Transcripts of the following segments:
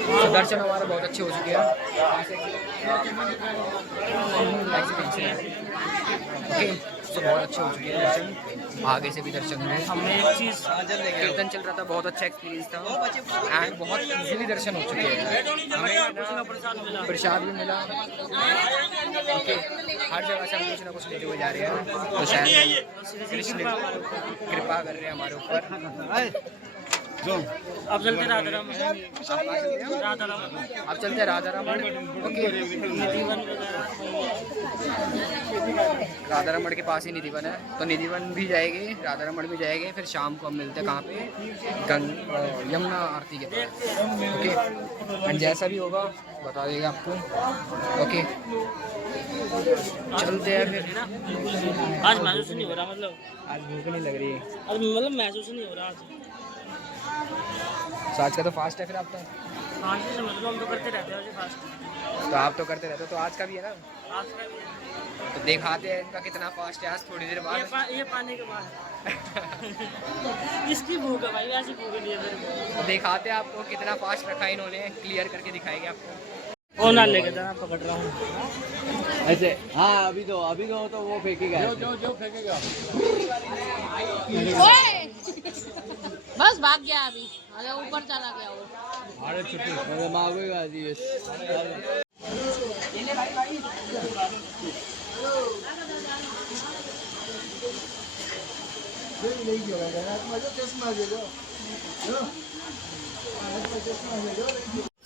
तो दर्शन हमारे बहुत अच्छे हो चुके हैं। ओके, तो बहुत अच्छे हो चुके हैं दर्शन, आगे से भी दर्शन हुए। हमने एक चीज़ कीर्तन चल रहा था, बहुत अच्छा एक्सपीरियंस था एंड बहुत इजीली दर्शन हो चुके हैं। हमें प्रसाद भी मिला। ओके, हर जगह से हम कुछ ना कुछ लेते हुए जा रहे हैं, तो शायद कृष्ण कृपा कर रहे हैं हमारे ऊपर। अब चलते राधाराम अब चलते हैं राधारमण। ओके, राधारमण के पास ही निधिवन है, तो निधिवन भी जाएगी, राधारमण भी जाएंगे, फिर शाम को हम मिलते हैं कहाँ पे, यमुना आरती के पास। ओके, एंड जैसा भी होगा बता देगा आपको। ओके, चलते हैं फिर। आज महसूस नहीं हो रहा, मतलब आज भूख नहीं लग रही है, आज मतलब महसूस नहीं हो रहा आज। तो आज का तो फास्ट है फिर आपका। आज से मतलब हम तो करते रहते हैं फास्ट। तो आप तो करते रहते हो, तो आज का भी है ना, आज का भी तो दिखाते हैं इनका कितना फास्ट है आज थोड़ी देर बाद। ये पानी के बाद इसकी भूख है भाई, ऐसी भूख नहीं है मेरे को। तो दिखाते हैं आपको कितना फास्ट रखा है इन्होंने, क्लियर करके दिखाएंगे आपको। और ना लेके जाना, पकड़ रहा हूँ ऐसे। हाँ, अभी दो तो वो फेंकेगा, जो फेंकेगा। बस भाग गया अभी, अरे ऊपर चला गया वो। अरे छुट्टी मांगेगा जी।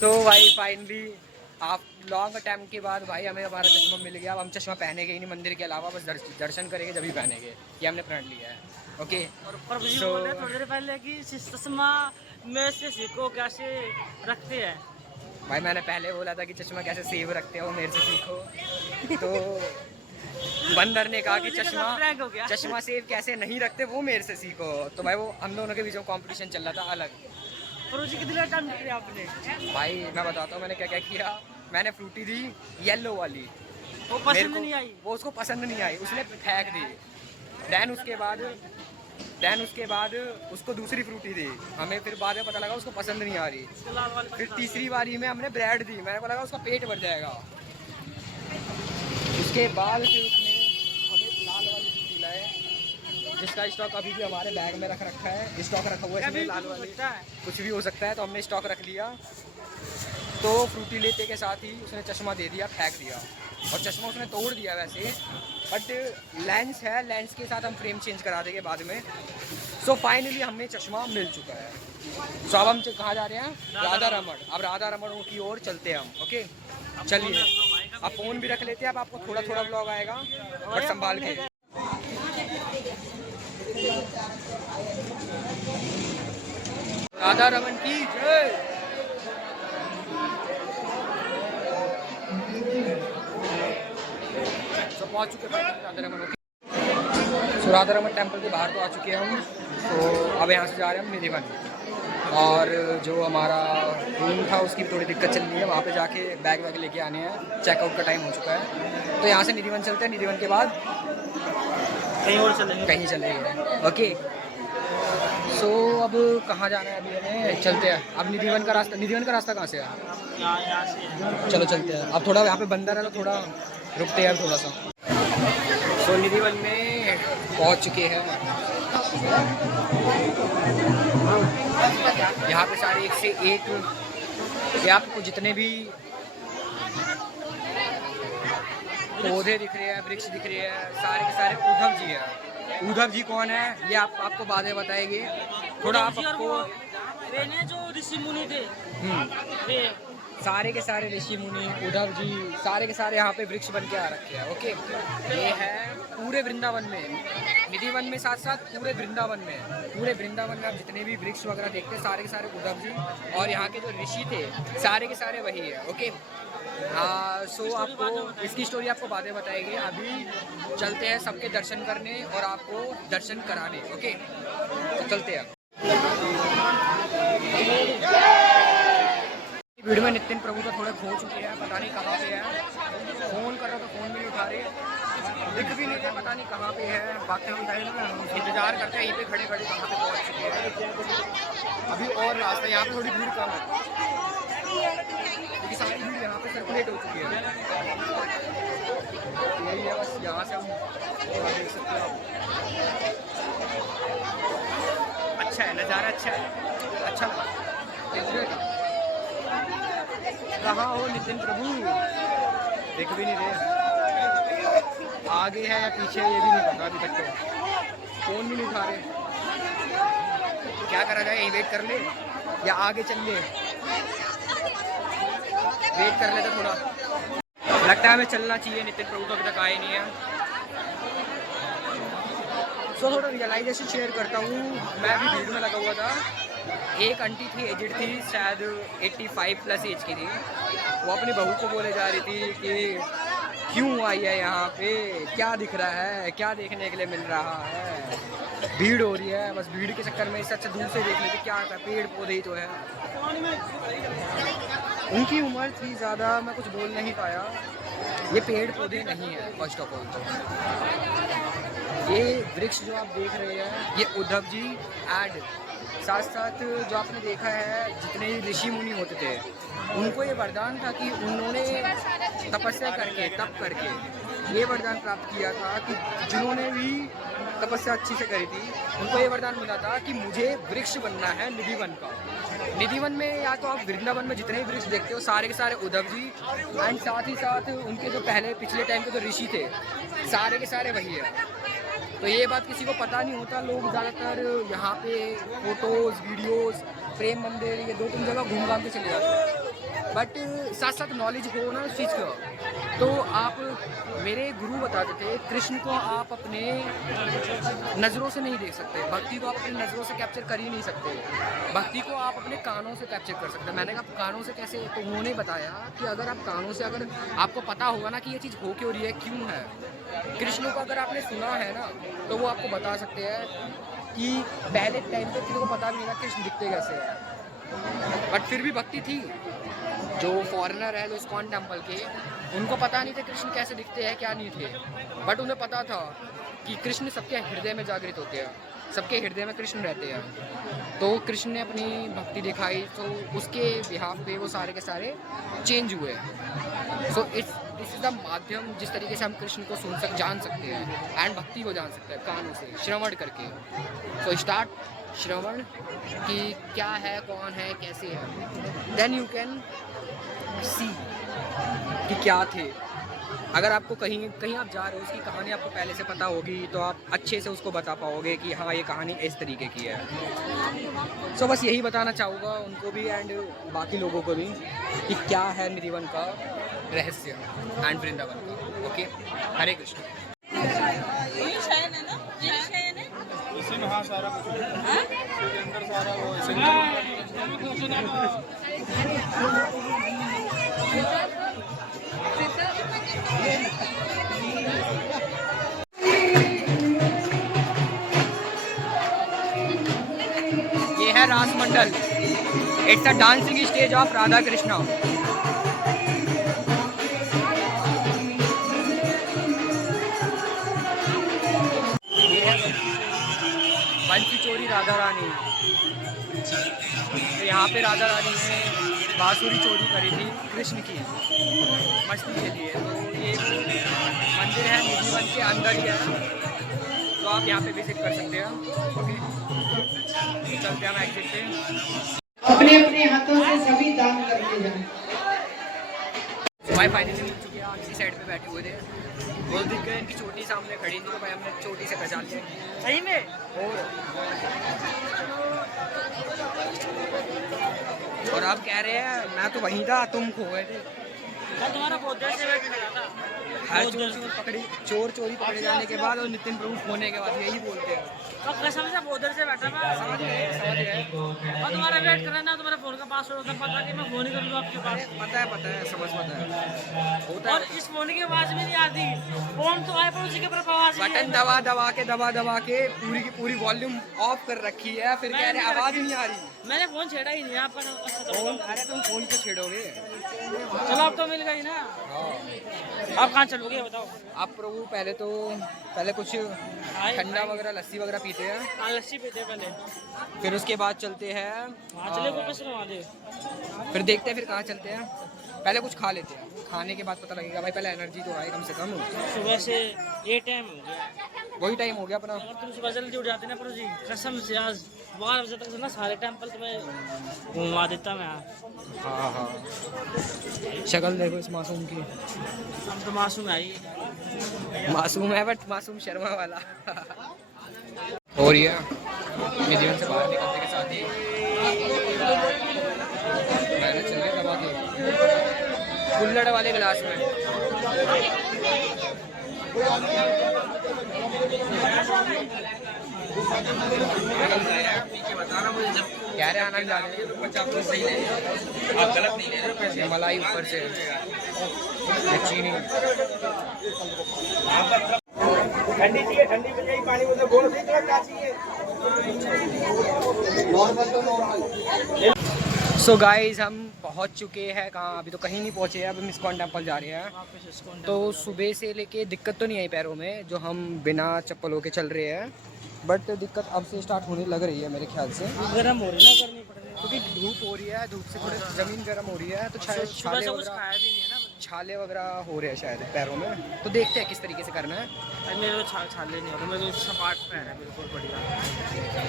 तो भाई फाइनली आप लॉन्ग टाइम के बाद भाई हमें हमारा चश्मा मिल गया। अब हम चश्मा पहनेंगे ही नहीं मंदिर के अलावा, बस दर्शन करेंगे जब भी पहनेंगे। ये हमने प्रण लिया है। ओके, और प्रभु जी बोल रहे थोड़ी देर पहले कि चश्मा में से सीखो कैसे रखते हैं। भाई मैंने पहले बोला था कि चश्मा कैसे सेव रखते हो, मेरे से सीखो। तो बंदर ने कहा कि चश्मा सेव कैसे नहीं रखते वो मेरे से सीखो। तो भाई वो हम दोनों के बीच में कंपटीशन चल रहा था अलग। प्रभु जी कितने टाइम किया आपने? भाई मैं बताता हूँ मैंने क्या क्या किया। मैंने फ्रूटी दी येलो वाली, वो पसंद नहीं आई, वो उसको पसंद नहीं आई, उसने फेंक दी। देन उसके बाद उसको दूसरी फ्रूटी दी, हमें फिर बाद में पता लगा उसको पसंद नहीं आ रही। फिर तीसरी बारी में हमने ब्रेड दी, मेरे को लगा उसका पेट भर जाएगा। उसके बाद फिर उसने हमें लाल वाली फ्रूटी लाए, जिसका स्टॉक अभी भी हमारे बैग में रख रखा है। स्टॉक रखा हुआ है इसमें लाल वाली, कुछ भी हो सकता है, तो हमने स्टॉक रख लिया। तो फ्रूटी लेते के साथ ही उसने चश्मा दे दिया, फेंक दिया। और चश्मा उसने तोड़ दिया वैसे, बट लेंस है, लेंस के साथ हम फ्रेम चेंज करा देंगे बाद में। सो फाइनली हमें चश्मा मिल चुका है। सो अब हम कहाँ जा रहे हैं? राधारमण। अब राधारमण की ओर चलते हैं हम। ओके, चलिए। अब फ़ोन भी रख लेते हैं, अब आपको थोड़ा थोड़ा ब्लॉग आएगा, बट संभाल के। राधारमण की जय। पहुंच चुके हैं राधारमण। सो राधारमण टेम्पल के बाहर तो आ चुके हैं हम। तो अब यहाँ से जा रहे हैं हम निधिवन, और जो हमारा रूम था उसकी थोड़ी दिक्कत चल रही है, वहाँ पे जाके बैग वैग लेके आने हैं। चेकआउट का टाइम हो चुका है, तो यहाँ से निधिवन चलते हैं। निधिवन के बाद कहीं और चलेंगे। ओके, सो अब कहाँ जाना है अभी हमें? चलते हैं अब निधिवन का रास्ता कहाँ से है? यहाँ से। चलो चलते हैं। अब थोड़ा यहाँ पे बंदर है तो थोड़ा रुकते हैं थोड़ा सा। सो निधिवन में पहुँच चुके हैं। यहाँ पे सारे एक से एक, ये आपको जितने भी पौधे दिख रहे हैं, वृक्ष दिख रहे हैं, सारे के सारे उद्धव जी हैं। उद्धव जी कौन है ये आपको बाद में बताएंगे। थोड़ा आपको जो ऋषि मुनि थे, सारे के सारे ऋषि मुनि, उद्धव जी, सारे के सारे यहाँ पे वृक्ष बन के आ रखे हैं। ओके, ये है पूरे वृंदावन में, निधिवन में साथ साथ पूरे वृंदावन में आप जितने भी वृक्ष वगैरह देखते हैं सारे के सारे उद्धव जी, और यहाँ के जो ऋषि थे सारे के सारे वही है। ओके, सो आपको इसकी स्टोरी आपको बाद में बताएगी। अभी चलते हैं सबके दर्शन करने और आपको दर्शन कराने। ओके, तो चलते हैं। वीडियो में नितिन प्रभु का थोड़ा खो चुके हैं, पता नहीं कहाँ पे है। फ़ोन कर रहा तो फ़ोन भी नहीं उठा रहे, दिख भी नहीं रहे, पता नहीं कहाँ पे है। बाकी हम इंतज़ार करते हैं, यहीं पे खड़े कहाँ पे पहुँच चुके हैं। अभी और रास्ता यहाँ पे थोड़ी भीड़ कम है। क्योंकि सारी भीड़ यहाँ पे सर्कुलेट हो चुकी है। यही है बस, यहाँ से हम देख सकते हो आप। अच्छा है नज़ारा, अच्छा है, अच्छा लगा। कहाँ हो नितिन प्रभु, देख भी नहीं रहे, आगे है या पीछे ये भी नहीं पता अभी तक। तो फोन भी नहीं उठा रहे, क्या करा जाए, यहीं वेट कर ले या आगे चल ले? वेट कर लेते थोड़ा, लगता है हमें चलना चाहिए। नितिन प्रभु तो अभी तक आए नहीं है। सो थोड़ा रियलाइजेशन शेयर करता हूँ। मैं भी भीड़ में लगा हुआ था, एक आंटी थी, एजेड थी, शायद 85 प्लस एज की थी। वो अपनी बहू को बोले जा रही थी कि क्यों आई है यहाँ पे, क्या दिख रहा है, क्या देखने के लिए मिल रहा है, भीड़ हो रही है। बस भीड़ के चक्कर में इससे अच्छा दूर से देख लेते क्या आता है, पेड़ पौधे ही तो है। उनकी उम्र थी ज़्यादा, मैं कुछ बोल नहीं पाया। ये पेड़ पौधे नहीं है फर्स्ट ऑफ ऑल तो। ये वृक्ष जो आप देख रहे हैं ये उद्धव जी एंड साथ साथ जो आपने देखा है जितने ऋषि मुनि होते थे उनको ये वरदान था कि उन्होंने तपस्या करके, तप करके ये वरदान प्राप्त किया था कि जिन्होंने भी तपस्या अच्छी से करी थी उनको ये वरदान मिला था कि मुझे वृक्ष बनना है निधिवन का। निधिवन में या तो आप वृंदावन में जितने भी वृक्ष देखते हो सारे के सारे उद्धव जी एंड साथ ही साथ उनके जो पहले पिछले टाइम के जो ऋषि थे सारे के सारे वही है। तो ये बात किसी को पता नहीं होता, लोग ज़्यादातर यहाँ पे फोटोज़, वीडियोज़, प्रेम मंदिर ये 2-3 जगह घूम घाम के चले जाते हैं। बट साथ साथ नॉलेज हो ना उस चीज़ का। तो आप, मेरे गुरु बताते थे कृष्ण को आप अपने नज़रों से नहीं देख सकते, भक्ति को आप अपनी नज़रों से कैप्चर कर ही नहीं सकते, भक्ति को आप अपने कानों से कैप्चर कर सकते हैं। मैंने कहा कानों से कैसे? तो उन्होंने बताया कि अगर आप कानों से, अगर आपको पता होगा ना कि ये चीज़ हो क्यों रही है, क्यों है, कृष्ण को अगर आपने सुना है ना तो वो आपको बता सकते हैं कि पहले टाइम पे किसी को पता भी नहीं था कृष्ण दिखते कैसे हैं, बट फिर भी भक्ति थी। जो फॉरेनर है जो इस्कॉन टेम्पल के, उनको पता नहीं था कृष्ण कैसे दिखते हैं, क्या नहीं थे, बट उन्हें पता था कि कृष्ण सबके हृदय में जागृत होते हैं, सबके हृदय में कृष्ण रहते हैं। तो कृष्ण ने अपनी भक्ति दिखाई तो उसके बिहाफ पे वो सारे के सारे चेंज हुए। सो दिस इज द माध्यम जिस तरीके से हम कृष्ण को जान सकते हैं एंड भक्ति को जान सकते हैं कानों से, श्रवण करके। सो स्टार्ट श्रवण कि क्या है, कौन है, कैसे है, देन यू कैन सी कि क्या थे। अगर आपको कहीं कहीं आप जा रहे हो, उसकी कहानी आपको पहले से पता होगी तो आप अच्छे से उसको बता पाओगे कि हाँ ये कहानी इस तरीके की है। सो बस यही बताना चाहूँगा उनको भी एंड बाकी लोगों को भी कि क्या है निधिवन का रहस्य एंड वृंदावन का। ओके, हरे कृष्ण। इसी में हाँ सारा कुछ इसके अंदर सारा वो ये है Raas Mandal, it's a dancing stage of Radha Krishna. बंसी चोरी राधा रानी, तो यहाँ पे राधा रानी ने बांसुरी चोरी करी थी कृष्ण की मस्ती के लिए। तो ये मंदिर है निधिवन के अंदर ही है, तो आप यहाँ पे विजिट कर सकते हैं। ओके, चलते हैं हम एग्जिट पे। अपने अपने हाथों से सभी दान करके जाएं। भाई फाइनली मिल चुके हैं, इसी साइड पे बैठे हुए थे, बहुत दिख गए, इनकी चोटी सामने खड़ी थी तो भाई हमने चोटी से बचा लिया। सही में और आप कह रहे हैं मैं तो वहीं था, तुम खो गए थे। मैं तुम्हारा बहुत देर से वेट कर रहा था। हर चोर चोरी पकड़े जाने के बाद और नितिन प्रभु होने के बाद यही बोलते हैं। तो कसम से बहुत देर से बैठा मैं, समझ गए। और तुम्हारा वेट कर रहा ना, तुम्हारे फोन का पासवर्ड होता, पता कि मैं फोन ही कर लूँ आपके पास। पता है, समझ पता है, होता और है। इस फोन की आवाज भी नहीं आती, फोन तो आए पर उसी के ऊपर आवाज नहीं बटन दबा दबा के पूरी की पूरी वॉल्यूम ऑफ कर रखी है, फिर कह रहे आवाज नहीं आ रही। मैंने फोन छेड़ा ही नहीं आप फोन, अरे तुम फोन क्यों छेड़ोगे? चलो अब तो मिल गई ना। हाँ, आप कहाँ चलोगे ये बताओ? आप प्रभु पहले कुछ ठंडा वगैरह लस्सी वगैरह पीते हैं, हाँ लस्सी पीते हैं पहले, फिर उसके बाद चलते हैं वहाँ चले गोपेश्वर महादेव। फिर देखते हैं फिर कहाँ चलते हैं। पहले कुछ खा लेते हैं, खाने के बाद पता लगेगा भाई, पहले एनर्जी तो आए कम से कम। सुबह से ये टाइम हो गया, वही टाइम हो गया अपना। अगर तुम सुबह जल्दी उठ जाते ना प्रभु जी, कसम से आज 12 बजे तक ना सारे टेम्पल तुम्हें घुमा देता मैं। हाँ हाँ, शक्ल देखो इस मासूम की। हम तो मासूम आई, मासूम है बट मासूम शर्मा वाला। और ये म्यूजियम से बाहर निकलने के साथ ही मैंने चल रही दबा के कुल्हड़ वाले गिलास में। कह रहे आनंद जा रहे हैं, आप गलत नहीं ले रहे पैसे। मलाई ऊपर से चीनी ठंडी चाहिए, ठंडी मिल जाएगी, पानी मतलब बोल सही तरह क्या चाहिए। सो गाइज हम पहुंच चुके हैं कहाँ, अभी तो कहीं नहीं पहुंचे हैं, अब हम इस्कॉन टेम्पल जा रहे हैं। तो सुबह से लेके दिक्कत तो नहीं आई पैरों में, जो हम बिना चप्पलों के चल रहे हैं, बट दिक्कत अब से स्टार्ट होने लग रही है मेरे ख्याल से, गर्म हो रही है ना, करनी पड़ रही है क्योंकि धूप हो रही है, धूप से थोड़ी ज़मीन गर्म हो रही है, तो शायद सुबह से कुछ खाया भी नहीं है ना। छाले वगैरह हो रहे हैं शायद पैरों में, तो देखते हैं किस तरीके से करना है। अरे मेरे तो छाले नहीं हो रहे, मेरे तो सपाट पैर है बिल्कुल बढ़िया।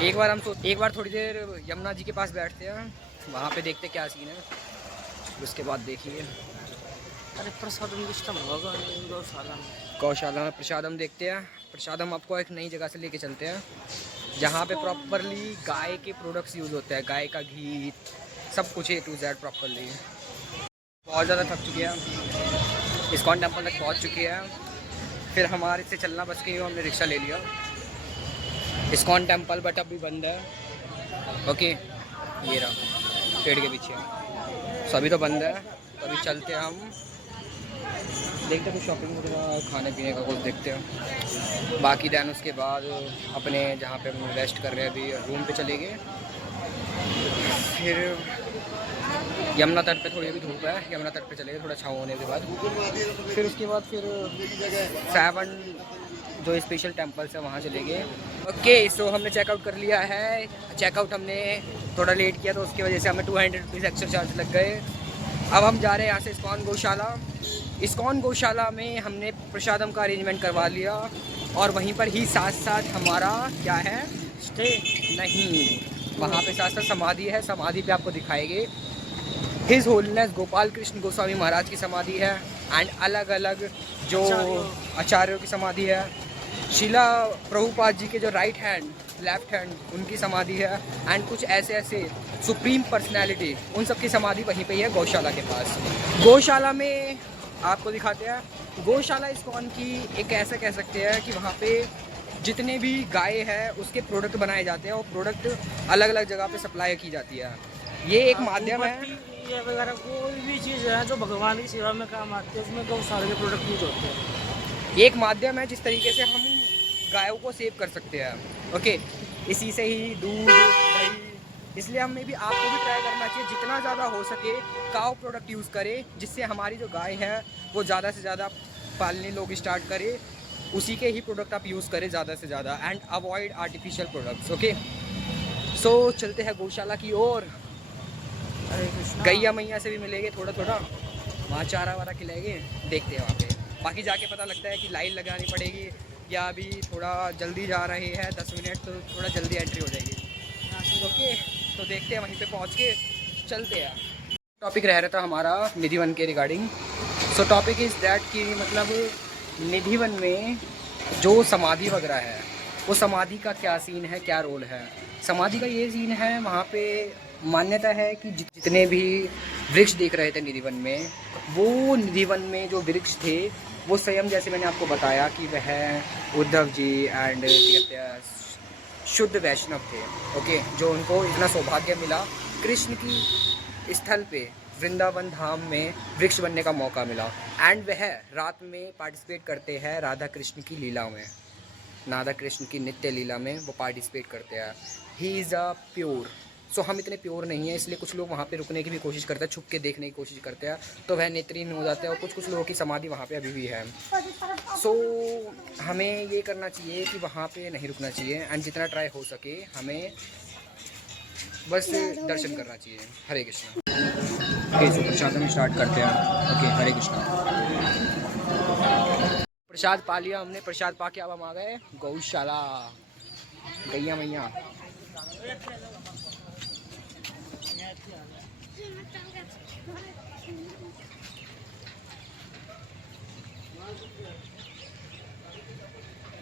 एक बार थोड़ी देर यमुना जी के पास बैठते हैं, वहाँ पे देखते क्या सीन है, उसके बाद देखिए। अरे प्रसादम सिस्टम होगा गौशाला में। गौशाला में प्रसादम देखते हैं। प्रसादम आपको एक नई जगह से लेके चलते हैं, जहाँ पे प्रॉपरली गाय के प्रोडक्ट्स यूज़ होते हैं, गाय का घी, सब कुछ A to Z प्रॉपरली। बहुत ज़्यादा थक चुके हैं, इस्कॉन टेम्पल तक पहुँच चुके हैं, फिर हमारे से चलना बच के हमने रिक्शा ले लिया इस्कॉन टेम्पल, बट अभी बंद है। ओके, ये रहा पेड़ के पीछे, सो अभी तो बंद है, तो अभी चलते हैं हम, देखते हैं कुछ शॉपिंग वगैरह, खाने पीने का कुछ देखते हैं। बाकी दैन उसके बाद अपने जहाँ पे हम रेस्ट कर रहे हैं अभी रूम पे चले गए। फिर यमुना तट पे थोड़ी अभी धूप है, यमुना तट पे चले गए थोड़ा छाँव होने के बाद। फिर उसके बाद फिर 7 जो स्पेशल टेम्पल्स है वहाँ चले गए। ओके, सो हमने चेकआउट कर लिया है। चेकआउट हमने थोड़ा लेट किया तो उसकी वजह से हमें 200 रुपीज़ एक्स्ट्रा चार्ज लग गए। अब हम जा रहे हैं यहाँ से इस्कॉन गौशाला। इस्कॉन गौशाला में हमने प्रसादम का अरेंजमेंट करवा लिया, और वहीं पर ही साथ साथ हमारा क्या है, स्टे नहीं, वहाँ पे साथ साथ समाधि है, समाधि पे आपको दिखाएंगे हिज होलीनेस गोपाल कृष्ण गोस्वामी महाराज की समाधि है, एंड अलग अलग जो आचार्यों की समाधि है, शीला प्रभुपाद जी के जो राइट हैंड लेफ्ट हैंड उनकी समाधि है, एंड कुछ ऐसे ऐसे सुप्रीम पर्सनैलिटी, उन सब की समाधि वहीं पे ही है गौशाला के पास। गौशाला में आपको दिखाते हैं, गौशाला इस्कॉन की एक ऐसा कह सकते हैं कि वहाँ पे जितने भी गाय है उसके प्रोडक्ट बनाए जाते हैं, और प्रोडक्ट अलग अलग जगह पे सप्लाई की जाती है। ये एक माध्यम है, ये वगैरह कोई भी चीज़ है जो भगवान की सेवा में काम आती है, उसमें गौशाला के प्रोडक्ट यूज होते हैं। ये एक माध्यम है जिस तरीके से हम गायों को सेव कर सकते हैं। ओके, इसी से ही दूध दही, इसलिए हमें भी आपको भी ट्राई करना चाहिए जितना ज़्यादा हो सके काउ प्रोडक्ट यूज़ करें, जिससे हमारी जो गाय है वो ज़्यादा से ज़्यादा पालने लोग स्टार्ट करें, उसी के ही प्रोडक्ट आप यूज़ करें ज़्यादा से ज़्यादा, and avoid artificial products. Okay, so चलते हैं गौशाला की ओर। गैया मैया से भी मिलेंगे थोड़ा थोड़ा, वहाँ चारा वारा खिलाएंगे, देखते हैं वहाँ पे। बाकी जाके पता लगता है कि लाइन लगानी पड़ेगी या अभी थोड़ा जल्दी जा रहे हैं 10 मिनट, तो थोड़ा जल्दी एंट्री हो जाएगी। ओके, तो देखते हैं वहीं पे पहुँच के चलते हैं। टॉपिक रह रहा था हमारा निधिवन के regarding. So topic is that कि मतलब निधिवन में जो समाधि वगैरह है वो समाधि का क्या सीन है, क्या रोल है। समाधि का ये सीन है, वहाँ पे मान्यता है कि जितने भी वृक्ष देख रहे थे निधिवन में, वो निधिवन में जो वृक्ष थे वो स्वयं, जैसे मैंने आपको बताया कि वह उद्धव जी एंड शुद्ध वैष्णव थे। ओके, जो उनको इतना सौभाग्य मिला कृष्ण की स्थल पे वृंदावन धाम में वृक्ष बनने का मौका मिला, एंड वह रात में पार्टिसिपेट करते हैं राधा कृष्ण की लीला में, राधा कृष्ण की नित्य लीला में वो पार्टिसिपेट करते हैं। He is a pure so हम इतने प्योर नहीं हैं, इसलिए कुछ लोग वहाँ पे रुकने की भी कोशिश करते हैं, छुप के देखने की कोशिश करते हैं, तो वह नेत्रहीन हो जाते हैं और कुछ लोगों की समाधि वहाँ पे अभी भी है। सो हमें ये करना चाहिए कि वहाँ पे नहीं रुकना चाहिए एंड जितना ट्राई हो सके हमें बस दर्शन करना चाहिए। हरे कृष्णा। ओके, सो प्रसाद हम स्टार्ट करते हैं। ओके, हरे कृष्णा। प्रसाद पा लिया हमने, प्रसाद पा के अब हम आ गए गौशाला, गैया मैया।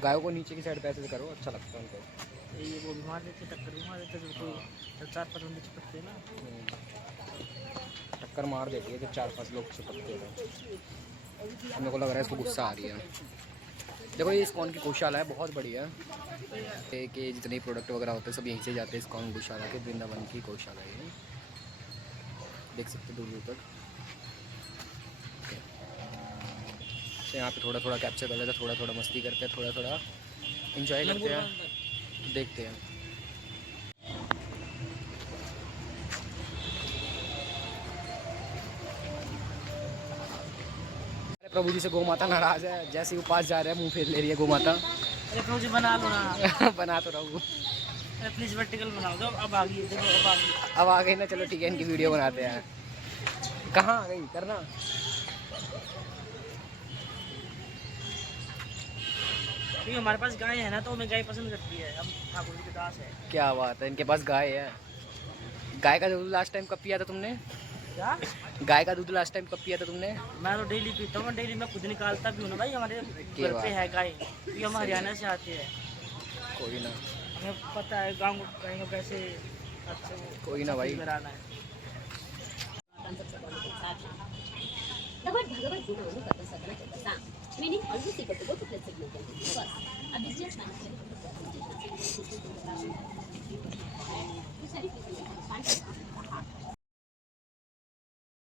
गायों को नीचे की साइड पे ऐसे करो, अच्छा लगता है उनको। ये वो बीमार देते, टक्कर भी मार देते, जब 4-5 बंदे चिपकते हैं ना, टक्कर मार देती है जब 4-5 लोग चिपकते हैं। मेरे को लग रहा है इसको गुस्सा आ रही है। देखो ये इस्कॉन की गौशाला है, बहुत बड़ी है कि जितने प्रोडक्ट वगैरह होते हैं सब यहीं से जाते हैं इस्कॉन गौशाला के। वृंदावन की गौशाला है, देख सकते दूर दूर तक। तो यहाँ पे थोड़ा थोड़ा कैप्चर कर लेते हैं, थोड़ा थोड़ा मस्ती करते हैं, थोड़ा थोड़ा इंजॉय करते हैं, तो देखते हैं। प्रभु जी से गौ माता नाराज है, जैसे ही पास जा रहे हैं मुंह फेर ले रही है गौ माता। अरे प्रभु जी बना लो ना। बना तो रहूँ। अरे प्लीज वर्टिकल बना दो। अब आ गई, देखो अब आ गई। अब आ गई ना, चलो ठीक है, इनकी वीडियो बनाते हैं। कहाँ आ गई करना। क्योंकि हमारे पास गाय है ना, तो हमें गाय पसंद करती है। हम ठाकुर जी के दास है। क्या बात है, इनके पास गाय है। गाय का दूध लास्ट टाइम कब पिया था तुमने? क्या? गाय का दूध लास्ट टाइम कब पिया था तुमने? मैं तो डेली पीता हूँ, डेली मैं खुद निकालता भी हूँ ना भाई। हमारे घर बात पे है गाय, क्योंकि हम हरियाणा से आते हैं। कोई ना, हमें पता है गाँव गाय को कैसे कोई ना भाई। कराना है। The word Bhagavad Gita only purpose of the Sam, meaning almost equal to go to plus significant. First, a business management.